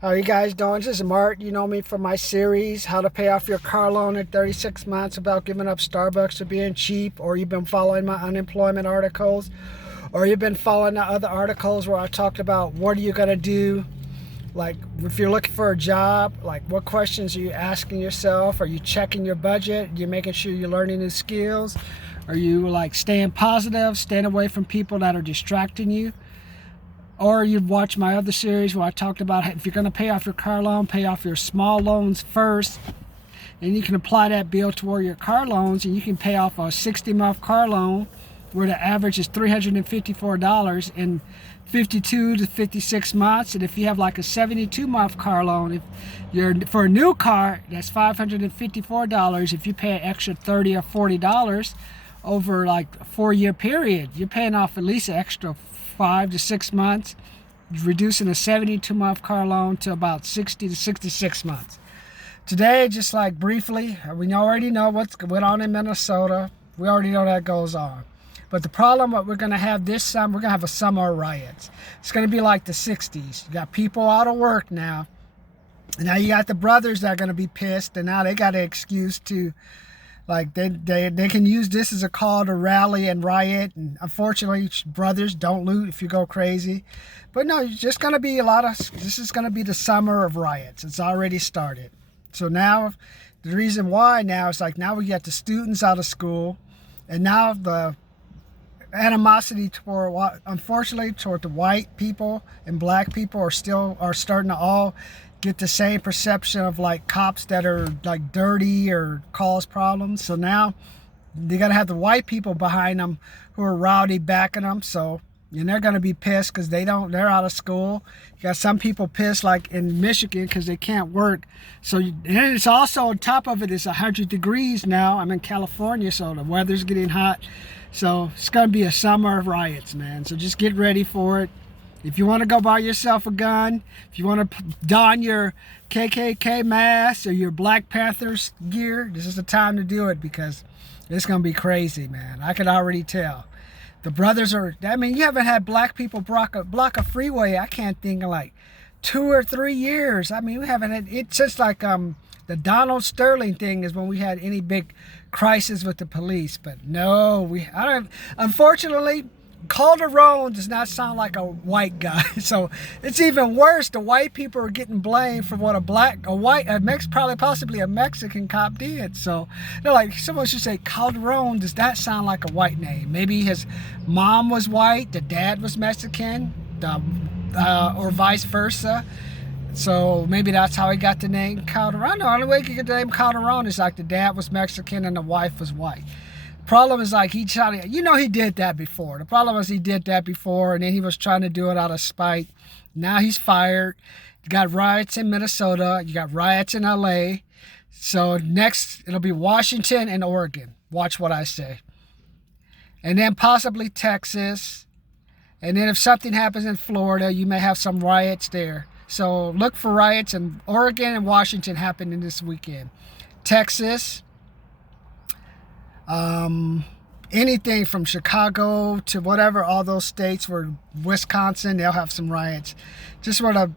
How you guys doing? This is Mark. You know me from my series, How to Pay Off Your Car Loan in 36 Months, about giving up Starbucks or being cheap, or you've been following my unemployment articles, or you've been following the other articles where I talked about what are you going to do, like if you're looking for a job, like what questions are you asking yourself? Are you checking your budget? Are you making sure you're learning new skills? Are you like staying positive, staying away from people that are distracting you? Or you've watched my other series where I talked about if you're going to pay off your car loan, pay off your small loans first. And you can apply that bill toward your car loans, and you can pay off a 60-month car loan where the average is $354 in 52 to 56 months. And if you have like a 72-month car loan, if you're for a new car, that's $554. If you pay an extra $30 or $40 over like a 4-year period, you're paying off at least an extra 5 to 6 months, reducing a 72-month car loan to about 60 to 66 months. Today, just like briefly, we already know what's going on in Minnesota. We already know that goes on. But the problem what we're going to have this summer, we're going to have a summer riots. It's going to be like the 60s. You got people out of work now. And now you got the brothers that are going to be pissed, and now they got an excuse to, like, they can use this as a call to rally and riot. And unfortunately, brothers, don't loot if you go crazy. But no, it's just going to be this is going to be the summer of riots. It's already started. So now, the reason why now is like now we get the students out of school, and now the animosity toward, unfortunately, toward the white people and black people are starting to all get the same perception of like cops that are like dirty or cause problems. So now they gotta have the white people behind them who are rowdy backing them. So, and they're gonna be pissed because they're out of school. You got some people pissed like in Michigan because they can't work. So, and it's also on top of it, it's 100 degrees now. I'm in California, so the weather's getting hot. So it's gonna be a summer of riots, man. So just get ready for it. If you want to go buy yourself a gun, if you want to don your KKK mask or your Black Panthers gear, this is the time to do it, because it's going to be crazy, man. I can already tell. The brothers are, I mean, you haven't had black people block a freeway, I can't think of like 2 or 3 years. I mean, we haven't had, it's just like the Donald Sterling thing is when we had any big crisis with the police. But no, unfortunately, Calderon does not sound like a white guy, so it's even worse. The white people are getting blamed for what possibly a Mexican cop did. So they're like, someone should say, Calderon, does that sound like a white name? Maybe his mom was white, the dad was Mexican, or vice versa. So maybe that's how he got the name Calderon. The only way you could get the name Calderon is like the dad was Mexican and the wife was white. Problem is, like, he did that before. The problem is he did that before, and then he was trying to do it out of spite. Now he's fired. You got riots in Minnesota. You got riots in LA. So next, it'll be Washington and Oregon. Watch what I say. And then possibly Texas. And then if something happens in Florida, you may have some riots there. So look for riots in Oregon and Washington happening this weekend. Texas. Anything from Chicago to whatever, all those states, where Wisconsin, they'll have some riots. Just where the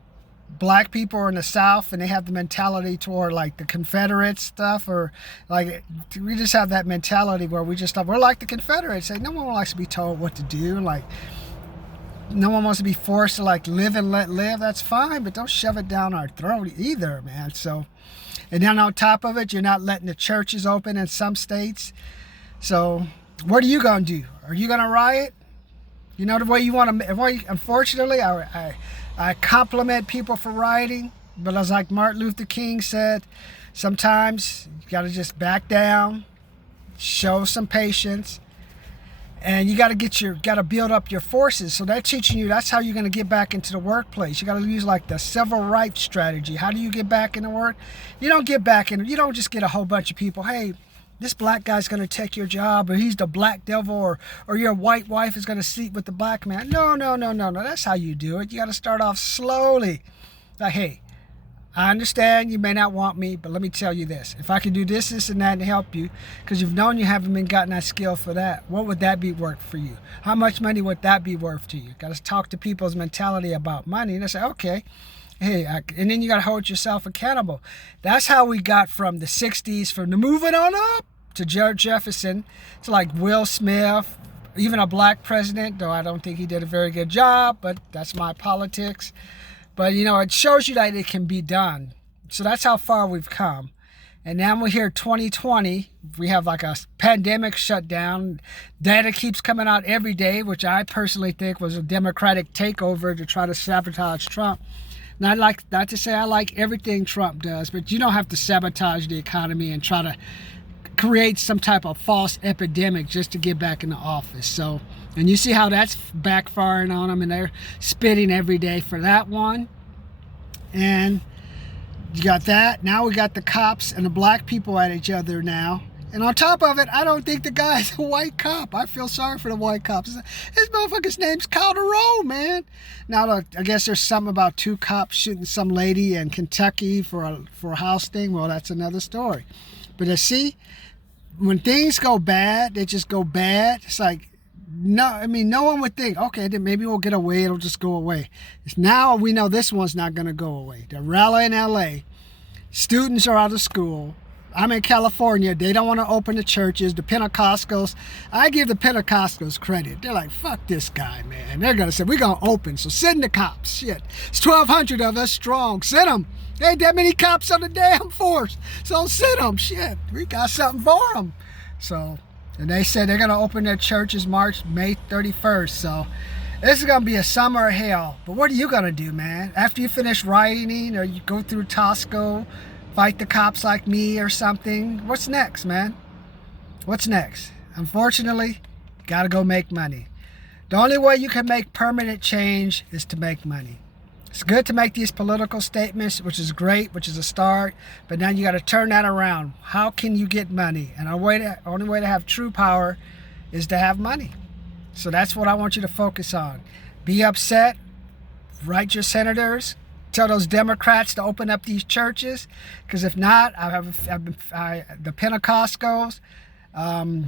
black people are in the South and they have the mentality toward like the Confederate stuff, or like we just have that mentality where we're like the Confederates. Like, no one likes to be told what to do. Like, no one wants to be forced to like live and let live. That's fine, but don't shove it down our throat either, man. So, and then on top of it, you're not letting the churches open in some states. So what are you going to do? Are you going to riot? You know, the way you want to, unfortunately, I compliment people for rioting, but as like Martin Luther King said, sometimes you got to just back down, show some patience, and you got to build up your forces. So they're teaching you, that's how you're going to get back into the workplace. You got to use like the civil rights strategy. How do you get back into work? You don't just get a whole bunch of people, hey, this black guy's going to take your job, or he's the black devil, or your white wife is going to sleep with the black man. No. That's how you do it. You got to start off slowly. Like, hey, I understand you may not want me, but let me tell you this. If I can do this, and that, and help you, because you've known you haven't been gotten that skill for that, what would that be worth for you? How much money would that be worth to you? Got to talk to people's mentality about money, and they say, okay. Hey, and then you got to hold yourself accountable. That's how we got from the 60s, from the moving on up to George Jefferson, to like Will Smith, even a black president, though I don't think he did a very good job, but that's my politics. But, it shows you that it can be done. So that's how far we've come. And now we're here 2020. We have like a pandemic shutdown. Data keeps coming out every day, which I personally think was a Democratic takeover to try to sabotage Trump. And I'd like not to say I like everything Trump does, but you don't have to sabotage the economy and try to create some type of false epidemic just to get back in the office. So, and you see how that's backfiring on them, and they're spitting every day for that one. And you got that. Now we got the cops and the black people at each other now. And on top of it, I don't think the guy's a white cop. I feel sorry for the white cops. His motherfucker's name's Calderon, man. Now, I guess there's something about 2 cops shooting some lady in Kentucky for a house thing. Well, that's another story. But see, when things go bad, they just go bad. It's like, no one would think, okay, then maybe we'll get away. It'll just go away. Now we know this one's not going to go away. The rally in L.A., students are out of school. I'm in California. They don't want to open the churches. The Pentecostals, I give the Pentecostals credit. They're like, fuck this guy, man. They're going to say, we're going to open. So send the cops. Shit. It's 1,200 of us strong. Send them. There ain't that many cops on the damn force. So send them. Shit. We got something for them. So, and they said they're going to open their churches May 31st. So this is going to be a summer of hell. But what are you going to do, man? After you finish rioting or you go through Tosco, fight the cops like me or something. What's next, man? What's next? Unfortunately, you got to go make money. The only way you can make permanent change is to make money. It's good to make these political statements, which is great, which is a start, but now you got to turn that around. How can you get money? And the only way to have true power is to have money. So that's what I want you to focus on. Be upset. Write your senators. Tell those Democrats to open up these churches, because if not, the Pentecostals,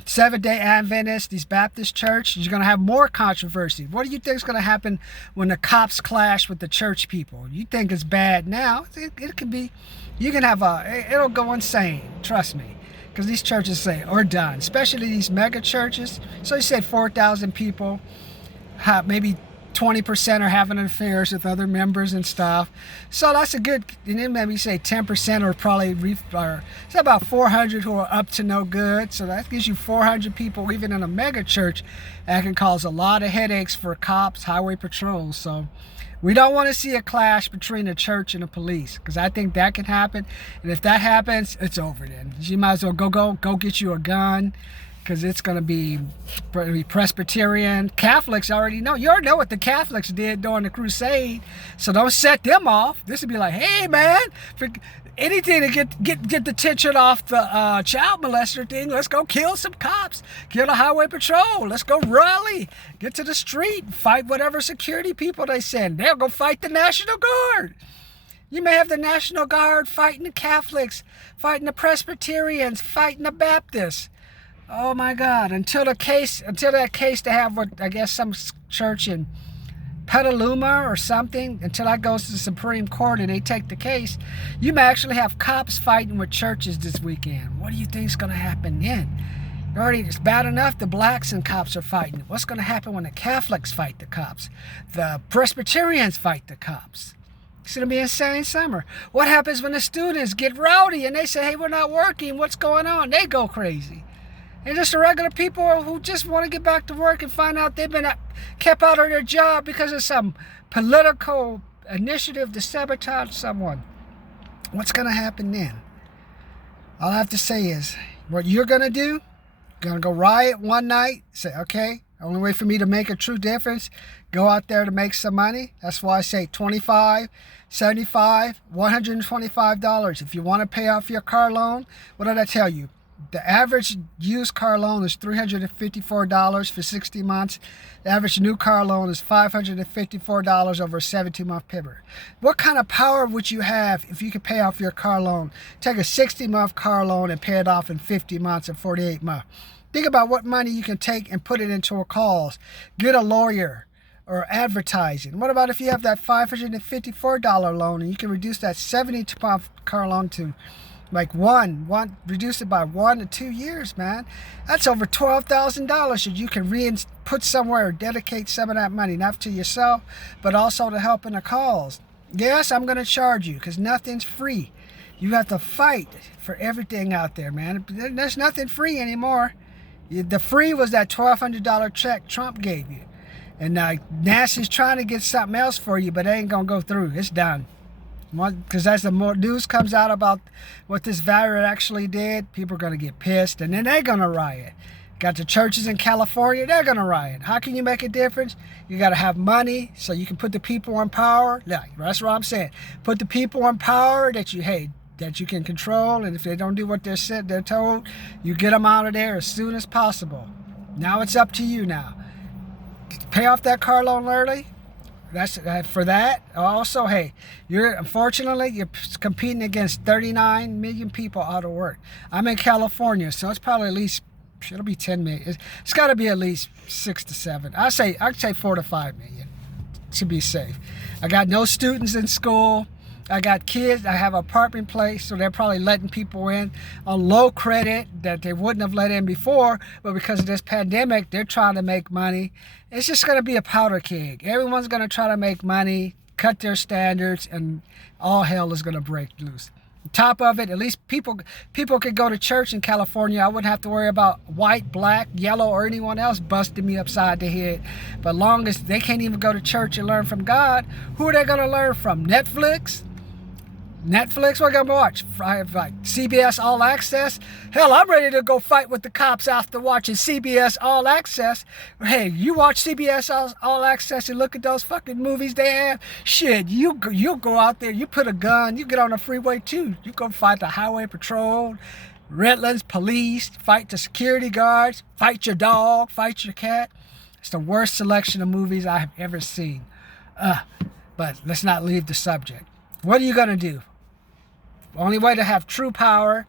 Seventh-day Adventists, these Baptist churches, you're going to have more controversy. What do you think is going to happen when the cops clash with the church people? You think it's bad now? It can be. You can have it'll go insane. Trust me, because these churches say are done, especially these mega churches. So you said 4,000 people, maybe 20% are having affairs with other members and stuff. So that's a good, and then maybe say 10% are probably, it's about 400 who are up to no good. So that gives you 400 people, even in a mega church, that can cause a lot of headaches for cops, highway patrols. So we don't want to see a clash between the church and the police, because I think that can happen. And if that happens, it's over then. You might as well go get you a gun, because it's going to be Presbyterian. Catholics already know. You already know what the Catholics did during the crusade. So don't set them off. This would be like, hey, man, for anything to get the attention off the child molester thing, let's go kill some cops. Kill the highway patrol. Let's go rally. Get to the street. Fight whatever security people they send. They'll go fight the National Guard. You may have the National Guard fighting the Catholics, fighting the Presbyterians, fighting the Baptists. Oh my God! Until that case they have, what I guess some church in Petaluma or something, until that goes to the Supreme Court and they take the case, you may actually have cops fighting with churches this weekend. What do you think is going to happen then? It's bad enough the blacks and cops are fighting. What's going to happen when the Catholics fight the cops? The Presbyterians fight the cops. It's going to be an insane summer. What happens when the students get rowdy and they say, hey, we're not working, what's going on? They go crazy. And just the regular people who just want to get back to work and find out they've been kept out of their job because of some political initiative to sabotage someone. What's going to happen then? All I have to say is, what you're going to do, you're going to go riot one night, say, okay, the only way for me to make a true difference, go out there to make some money. That's why I say $25, $75, $125. If you want to pay off your car loan, what did I tell you? The average used car loan is $354 for 60 months. The average new car loan is $554 over a 17-month period. What kind of power would you have if you could pay off your car loan? Take a 60-month car loan and pay it off in 50 months or 48 months. Think about what money you can take and put it into a cause. Get a lawyer. or advertising? What about if you have that $554 loan and you can reduce that 72-month car loan to like reduce it by 1 to 2 years, man? That's over $12,000 that you can put somewhere or dedicate some of that money, not to yourself, but also to helping the cause. Yes, I'm going to charge you because nothing's free. You have to fight for everything out there, man. There's nothing free anymore. The free was that $1,200 check Trump gave you. And NASA's trying to get something else for you, but it ain't going to go through. It's done. Because as the more news comes out about what this variant actually did, people are going to get pissed, and then they're going to riot. Got the churches in California, they're going to riot. How can you make a difference? You got to have money so you can put the people in power. Yeah, that's what I'm saying. Put the people in power that you hate, that you can control, and if they don't do what they're told, you get them out of there as soon as possible. Now it's up to you now. Pay off that car loan early. That's for that. Also, hey, unfortunately you're competing against 39 million people out of work. I'm in California, so it's probably at least, it'll be 10 million. It's got to be at least 6 to 7. I'd say 4 to 5 million to be safe. I got no students in school. I got kids. I have an apartment place, so they're probably letting people in on low credit that they wouldn't have let in before. But because of this pandemic, they're trying to make money. It's just going to be a powder keg. Everyone's going to try to make money, cut their standards, and all hell is going to break loose. On top of it, at least people could go to church in California. I wouldn't have to worry about white, black, yellow, or anyone else busting me upside the head. But long as they can't even go to church and learn from God, who are they going to learn from? Netflix, what am I gonna watch? Like CBS All Access? Hell, I'm ready to go fight with the cops after watching CBS All Access. Hey, you watch CBS All Access and look at those fucking movies they have. Shit, you'll go out there, you put a gun, you get on the freeway too. You go fight the highway patrol, Redlands police, fight the security guards, fight your dog, fight your cat. It's the worst selection of movies I have ever seen. But let's not leave the subject. What are you gonna do? Only way to have true power,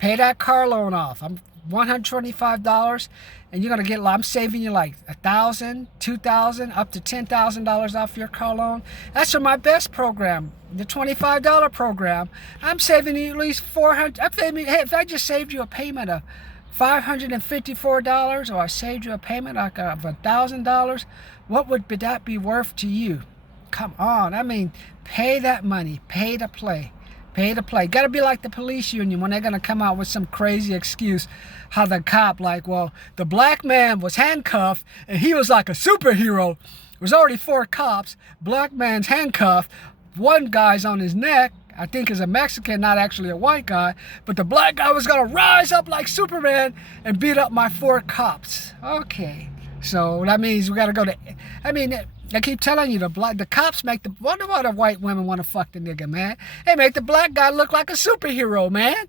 pay that car loan off. I'm $125, and you're gonna get. I'm saving you like $1,000, $2,000, up to $10,000 off your car loan. That's for my best program, the $25 program. I'm saving you at least $400. Hey, if I just saved you a payment of $554, or I saved you a payment of $1,000, what would that be worth to you? Come on, I mean, pay that money, pay to play. Pay to play. Got to be like the police union when they're going to come out with some crazy excuse. How the cop, like, well, the black man was handcuffed and he was like a superhero. There was already 4 cops. Black man's handcuffed. One guy's on his neck. I think is a Mexican, not actually a white guy. But the black guy was going to rise up like Superman and beat up my 4 cops. Okay. So that means we got to go to... I keep telling you, the cops make wonder why the white women want to fuck the nigga, man. They make the black guy look like a superhero, man.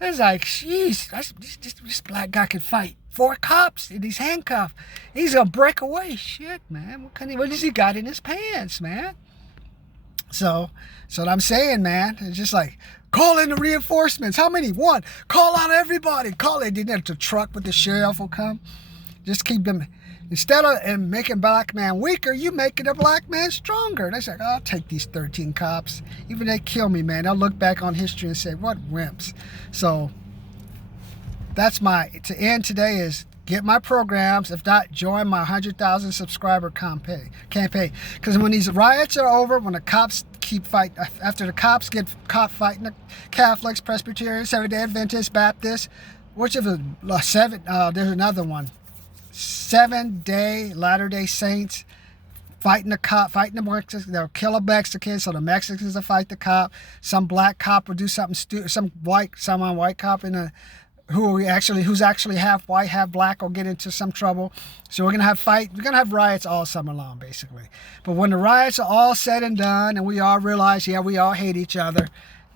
It's like, jeez, this black guy can fight 4 cops and he's handcuffed. He's gonna break away. Shit, man. What has he got in his pants, man? So what I'm saying, man, it's just like, call in the reinforcements. How many? 1. Call out everybody. Call it. Then the truck with the sheriff will come. Just keep them. Instead of making black man weaker, you making a black man stronger. They say, I'll take these 13 cops. Even if they kill me, man, I'll look back on history and say, what wimps. So that's to end today is get my programs. If not, join my 100,000 subscriber campaign. Because when these riots are over, when the cops keep fighting, after the cops get caught fighting the Catholics, Presbyterians, Seventh-day Adventists, Baptists, whichever, there's another one. 7-day Latter-day Saints fighting the Mexicans. They'll kill a Mexican, so the Mexicans will fight the cop. Some black cop will do something stupid. Some white cop who's actually half white, half black will get into some trouble. So we're gonna have riots all summer long, basically. But when the riots are all said and done, and we all realize, yeah, we all hate each other,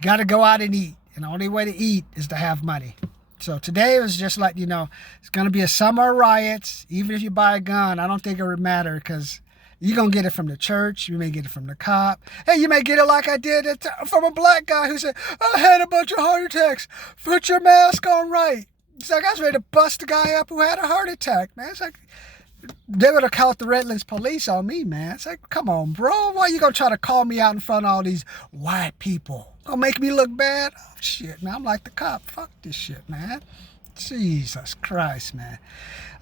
got to go out and eat, and the only way to eat is to have money. So today was just letting you know it's going to be a summer riots. Even if you buy a gun, I don't think it would matter because you're going to get it from the church. You may get it from the cop. Hey, you may get it like I did from a black guy who said, I had a bunch of heart attacks. Put your mask on right. It's like I was ready to bust a guy up who had a heart attack, man. It's like, They would have called the Redlands police on me, man. It's like, come on, bro. Why you gonna try to call me out in front of all these white people? Gonna make me look bad? Oh, shit, man. I'm like the cop. Fuck this shit, man. Jesus Christ, man.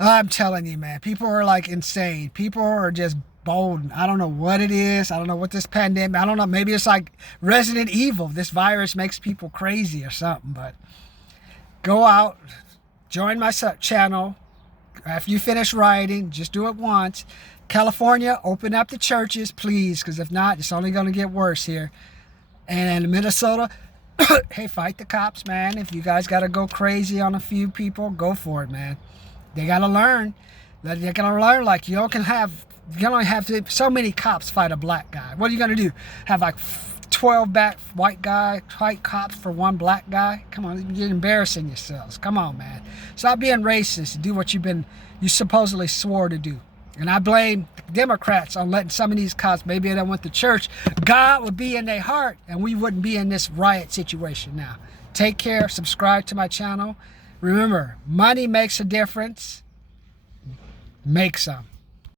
I'm telling you, man. People are like insane. People are just bold. I don't know what it is. I don't know what this pandemic. I don't know. Maybe it's like Resident Evil. This virus makes people crazy or something. But go out, join my channel. After you finish rioting, just do it once. California, open up the churches, please, because if not, it's only going to get worse here. And in Minnesota, hey, fight the cops, man. If you guys got to go crazy on a few people, go for it, man. They got to learn. They're going to learn, like, you can only have so many cops fight a black guy. What are you going to do? Have like 12 white cops for one black guy? Come on, you're embarrassing yourselves. Come on, man. Stop being racist. Do what you supposedly swore to do. And I blame the Democrats on letting some of these cops, maybe they went to church, God would be in their heart and we wouldn't be in this riot situation now. Take care. Subscribe to my channel. Remember, money makes a difference. Make some.